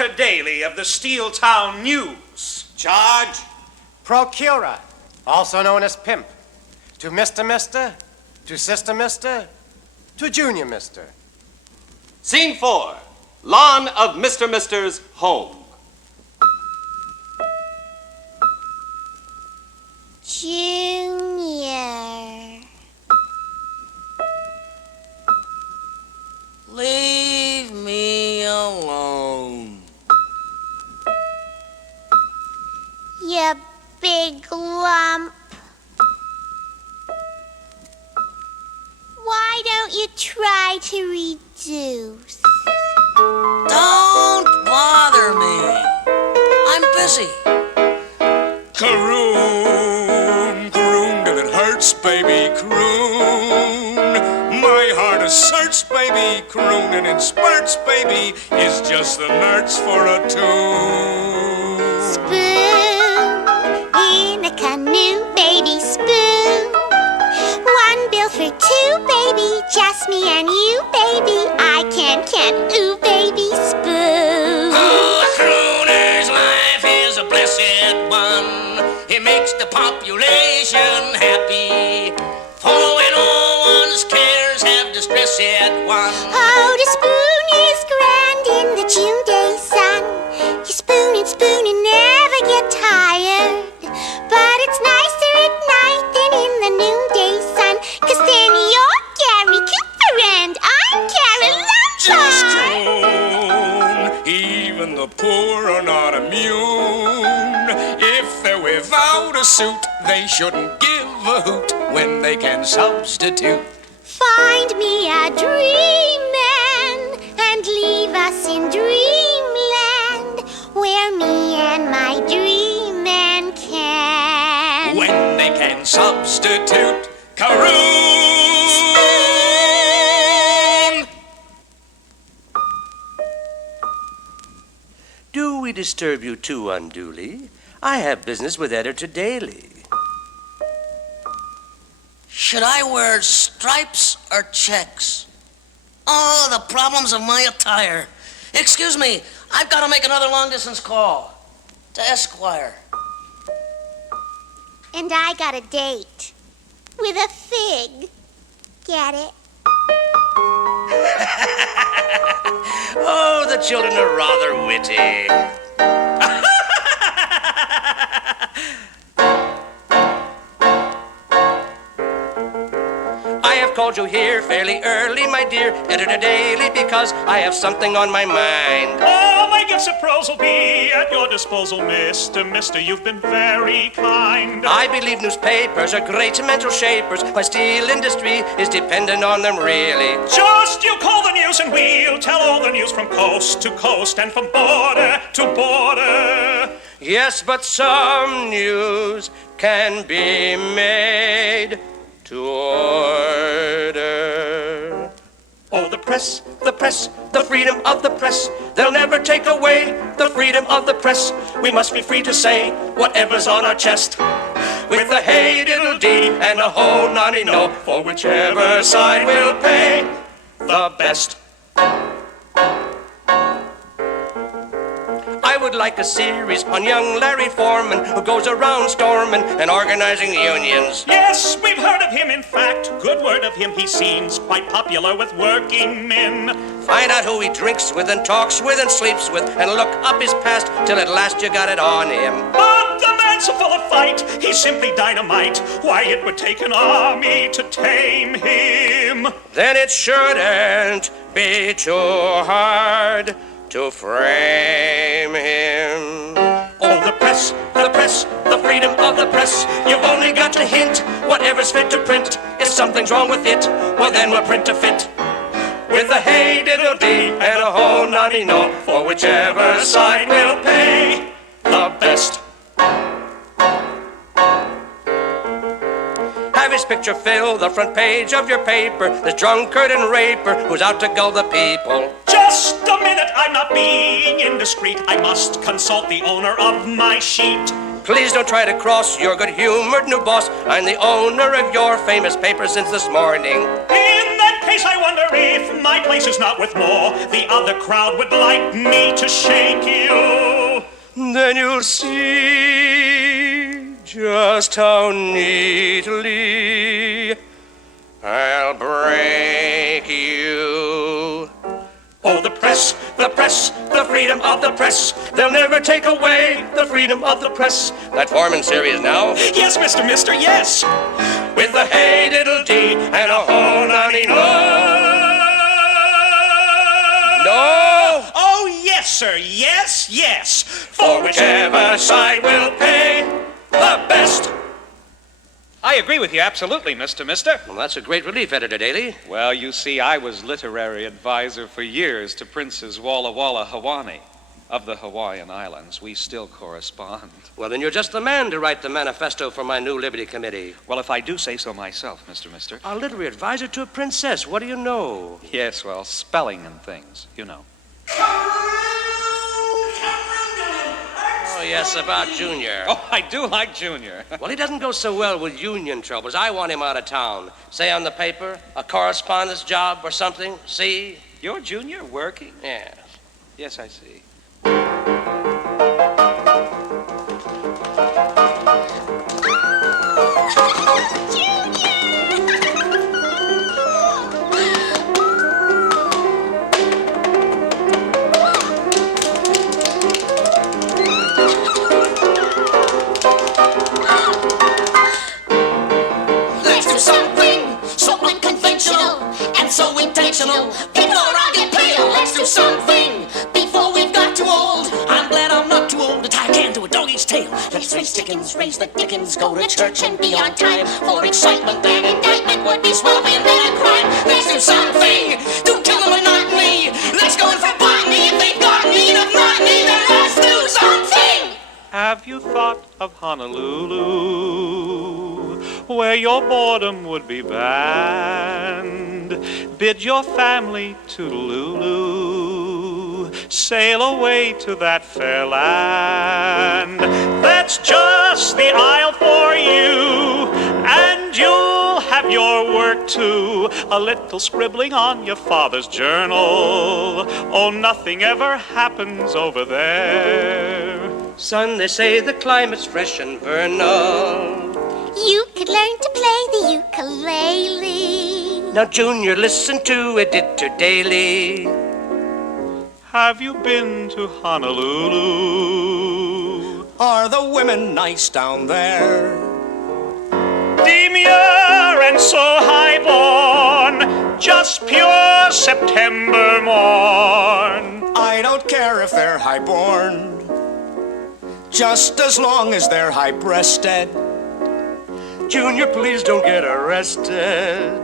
editor daily of the Steel Town News. Charge. Procurer, also known as pimp. To Mr. Mister, to Sister Mister, to Junior Mister. Scene 4. Lawn of Mr. Mister's home. Junior. Leave me alone. You big lump. Why don't you try to reduce? Don't bother me. I'm busy. Croon, croon till it hurts, baby, croon. My heart asserts, baby, crooning in spurts, baby, is just the lurch for a tune. Spoon in a canoe, baby, spoon. One bill for two, baby, just me and you, baby. I can't, ooh, baby, spoon. Oh, a crooner's life is a blessed one. It makes the population happy. For when all one's cares have distressed one. Oh, the spoon is grand in the June day sun. You spoon and never get tired. But it's nicer at night than in the noonday sun. 'Cause then you're Gary Cooper and I'm Caroline. Just croon, even the poor are not immune. If they're without a suit, they shouldn't give a hoot when they can substitute. Find me a dream man and leave us in dreamland where me and my dream man can. When they can substitute Caroon. Do we disturb you too unduly? I have business with Editor Daily. Should I wear stripes or checks? Oh, the problems of my attire. Excuse me, I've got to make another long-distance call to Esquire. And I got a date with a fig. Get it? Oh, the children are rather witty. I have called you here fairly early, my dear Editor Daily, because I have something on my mind. Oh, my gifts of prose will be at your disposal, Mr. You've been very kind. I believe newspapers are great mental shapers. My steel industry is dependent on them, really. Just you call the news and we'll tell all the news from coast to coast and from border to border. Yes, but some news can be made to order. Oh, the press, the freedom of the press. They'll never take away the freedom of the press. We must be free to say whatever's on our chest. With a hey diddle dee and a ho nonny no, for whichever side will pay the best. I would like a series on young Larry Foreman, who goes around storming and organizing unions. Yes, we've heard of him, in fact. Good word of him, he seems quite popular with working men. Find out who he drinks with and talks with and sleeps with, and look up his past till at last you got it on him. But the man's so full of fight, he's simply dynamite. Why, it would take an army to tame him. Then it shouldn't be too hard to frame him. Oh, the press, the freedom of the press. You've only got to hint whatever's fit to print. If something's wrong with it, well then we'll print a fit. With a hey diddle dee and a ho nonny no, for whichever side will pay the best. Have his picture fill the front page of your paper. This drunkard and raper who's out to gull the people. Just a minute, I'm not being indiscreet. I must consult the owner of my sheet. Please don't try to cross your good-humored new boss. I'm the owner of your famous paper since this morning. In that case I wonder if my place is not worth more. The other crowd would like me to shake you. Then you'll see just how neatly I'll break you. Oh, the press, the freedom of the press. They'll never take away the freedom of the press. That Foreman series now? Yes, Mr. Mister, yes. With a hey diddle dee and a ho nanny no. No! Oh, yes, sir, yes, yes. For whichever side will pay the best. I agree with you absolutely, Mr. Mister. Well, that's a great relief, Editor Daly. Well, you see, I was literary advisor for years to Princess Walla Walla Hawani of the Hawaiian Islands. We still correspond. Well, then you're just the man to write the manifesto for my new Liberty Committee. Well, if I do say so myself, Mr. Mister. A literary advisor to a princess. What do you know? Yes, well, spelling and things, you know. Oh, yes, about Junior. Oh, I do like Junior. Well, he doesn't go so well with union troubles. I want him out of town. Say on the paper, a correspondence job or something. See? You're Junior working? Yes. Yes, I see. So intentional, people around get pale. Let's do something before we've got too old. I'm glad I'm not too old to tie a can to a doggy's tail. Let's raise chickens, raise the dickens, go to church and be on time. For excitement and indictment would be swelling than a crime. Let's do something to kill the monotony. Let's go in for botany. If they've got need of monotony, then let's do something. Have you thought of Honolulu, where your boredom would be banned? Bid your family to Lulu, sail away to that fair land. That's just the isle for you, and you'll have your work too. A little scribbling on your father's journal. Oh, nothing ever happens over there. Son, they say the climate's fresh and vernal. You could learn to play the ukulele. Now, Junior, listen to Editor Daly. Have you been to Honolulu? Are the women nice down there? Demure and so highborn, just pure September morn. I don't care if they're highborn, just as long as they're high-breasted. Junior, please don't get arrested.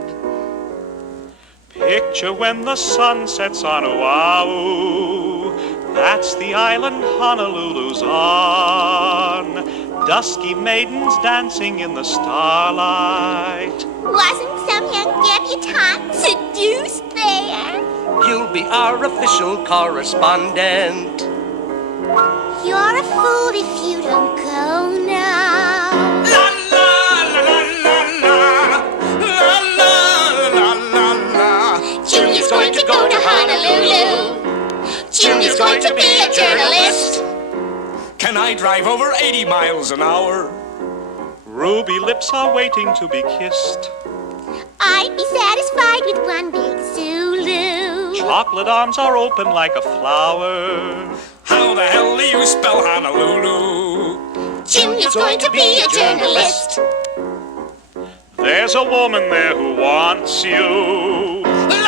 Picture when the sun sets on Oahu. That's the island Honolulu's on. Dusky maidens dancing in the starlight. Wasn't some young debutante seduced there? You'll be our official correspondent. You're a fool if you don't go now. La la la la la la la la la. Junior's going to go to Honolulu. Junior's going to be a journalist. Can I drive over 80 miles an hour? Ruby lips are waiting to be kissed. I'd be satisfied with one big Zulu. Chocolate arms are open like a flower. How the hell do you spell Honolulu? Junior's going to be a journalist. There's a woman there who wants you. La la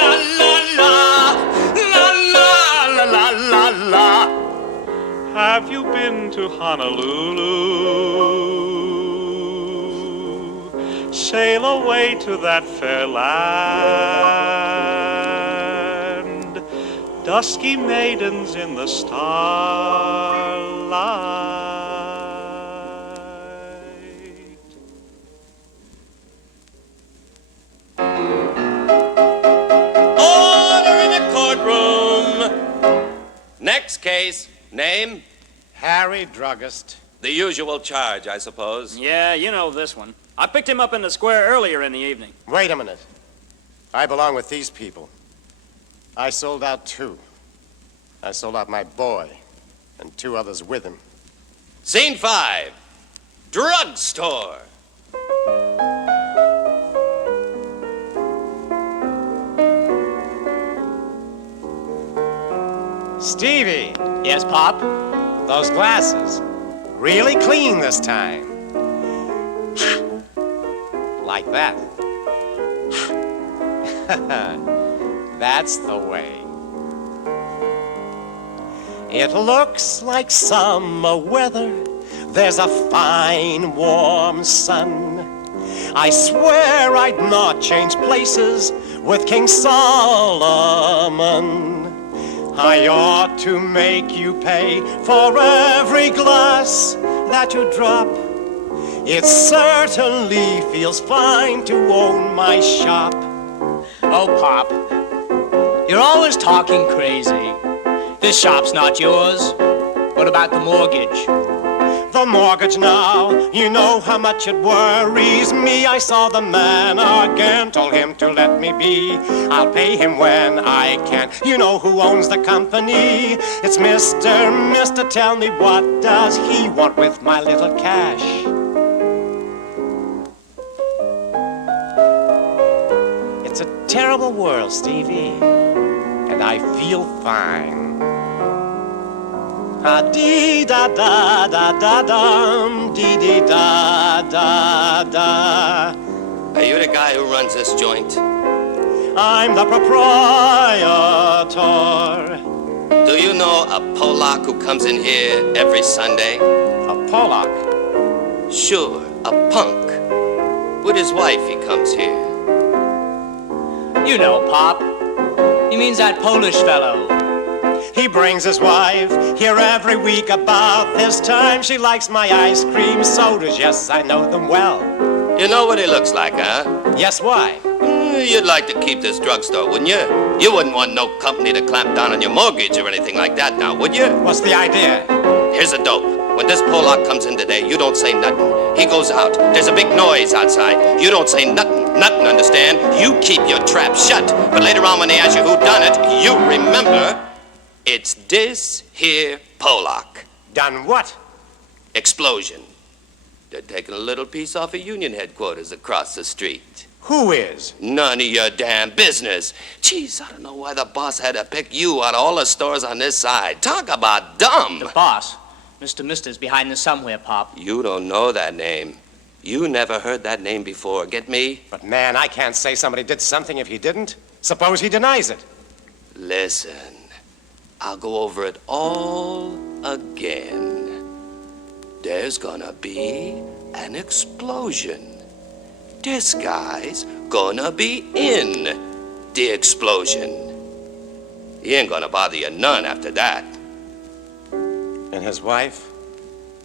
la la la la la la la la. Have you been to Honolulu? Sail away to that fair land. Dusky maidens in the starlight. Order in the courtroom. Next case. Name? Harry Druggist. The usual charge, I suppose. Yeah, you know this one. I picked him up in the square earlier in the evening. Wait a minute. I belong with these people. I sold out too. I sold out my boy and 2 others with him. Scene 5, Drugstore. Stevie, Yes, Pop? those glasses. Really clean this time. Like that. That's the way. It looks like summer weather. There's a fine, warm sun. I swear I'd not change places with King Solomon. I ought to make you pay for every glass that you drop. It certainly feels fine to own my shop. Oh, Pop, you're always talking crazy. This shop's not yours. What about the mortgage? The mortgage now, you know how much it worries me. I saw the man again, told him to let me be. I'll pay him when I can. You know who owns the company? It's Mr. Tell me, what does he want with my little cash? It's a terrible world, Stevie, and I feel fine. Ah-dee-da-da-da-da-dum, dee-dee-da-da-da. Are you the guy who runs this joint? I'm the proprietor. Do you know a Polak who comes in here every Sunday? A Polak? Sure, a punk. With his wife he comes here. You know, Pop. He means that Polish fellow. He brings his wife here every week about this time. She likes my ice cream sodas. Yes, I know them well. You know what he looks like, huh? Yes, why? You'd like to keep this drugstore, wouldn't you? You wouldn't want no company to clamp down on your mortgage or anything like that now, would you? What's the idea? Here's a dope. When this Polak comes in today, you don't say nothing. He goes out. There's a big noise outside. You don't say nothing. Nothing, understand? You keep your trap shut. But later on when they ask you who done it, you remember it's this here Polak. Done what? Explosion. They're taking a little piece off of Union headquarters across the street. Who is? None of your damn business. Jeez, I don't know why the boss had to pick you out of all the stores on this side. Talk about dumb. The boss. Mr. Mister's behind this somewhere, Pop. You don't know that name. You never heard that name before, get me? But man, I can't say somebody did something if he didn't. Suppose he denies it. Listen, I'll go over it all again. There's gonna be an explosion. This guy's gonna be in the explosion. He ain't gonna bother you none after that. And his wife,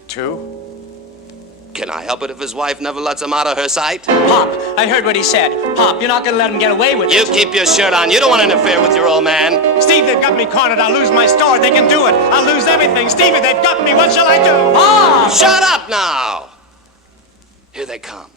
too? Can I help it if his wife never lets him out of her sight? Pop, I heard what he said. Pop, you're not gonna let him get away with You it. keep your shirt on. You don't want to interfere with your old man. Steve, they've got me cornered. I'll lose my store. They can do it. I'll lose everything. Stevie, they've got me. What shall I do? Pop! Shut up now! Here they come.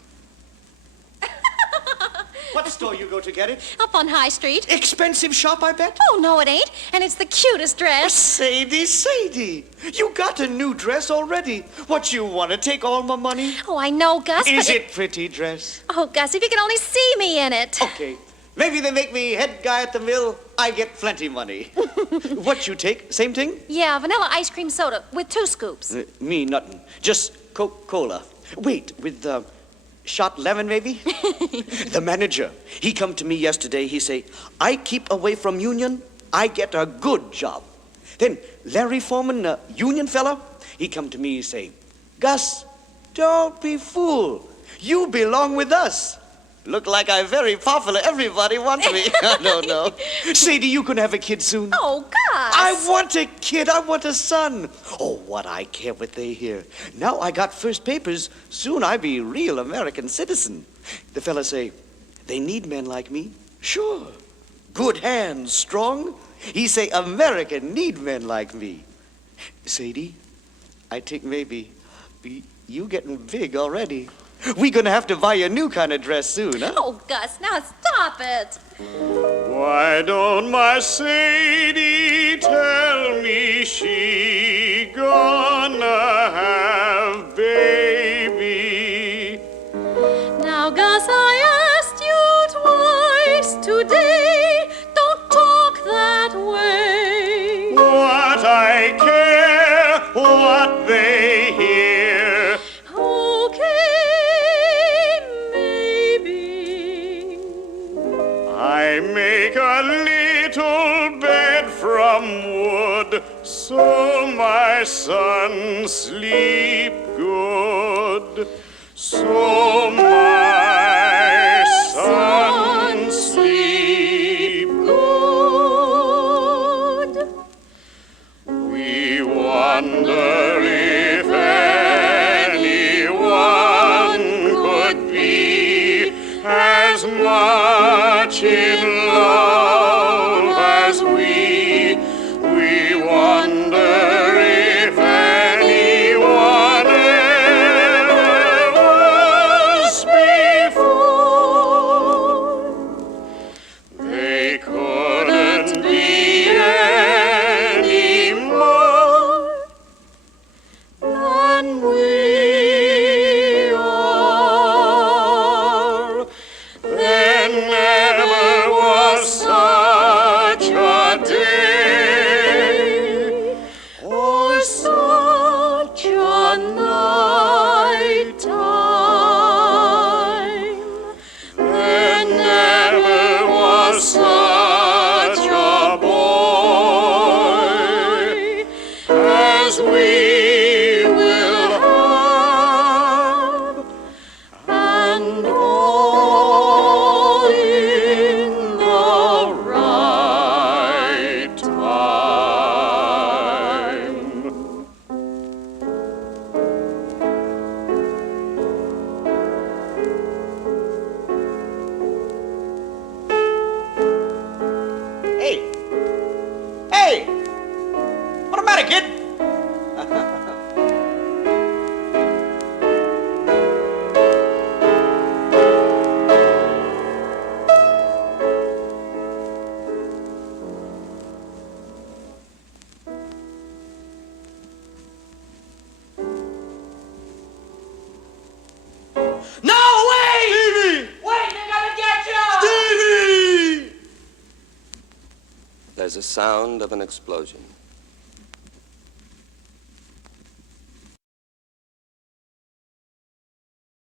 What store you go to get it? Up on High Street. Expensive shop, I bet? Oh, no, it ain't. And it's the cutest dress. Sadie, you got a new dress already. What, you want to take all my money? Oh, I know, Gus. Is but it pretty dress? Oh, Gus, if you can only see me in it. Okay, maybe they make me head guy at the mill. I get plenty money. What you take? Same thing? Yeah, vanilla ice cream soda with 2 scoops. Me, nothing. Just Coca-Cola. Wait, with shot lemon, maybe? The manager, he come to me yesterday. He say, I keep away from union, I get a good job. Then Larry Foreman, union fella, he come to me, he say, Gus, don't be fool. You belong with us. Look like I'm very popular. Everybody wants me. I don't know. Sadie, you can have a kid soon. Oh, Gus. I want a kid. I want a son. Oh, what I care what they hear. Now I got first papers. Soon I be real American citizen. The fella say, they need men like me. Sure. Good hands, strong. He say, America need men like me. Sadie, I think maybe you getting big already. We're gonna have to buy a new kind of dress soon, huh? Oh, Gus, now stop it. Why don't my Sadie tell me she gonna have baby? Now, Gus, I asked you twice today. Don't talk that way. What I care, what they hear. Okay, maybe. I make a little bed from wood, so my son sleep good. So my son sleep good. We wonder if anyone could be as much in love as we. We wonder if anyone ever was before. They couldn't be any more than we are. There never was such a day or such a night time. There never was such a boy as we will have, and all in the right time. Hey! Hey! What the matter, kid? No, wait! Stevie! Wait, they gotta get you! Stevie! There's a sound of an explosion.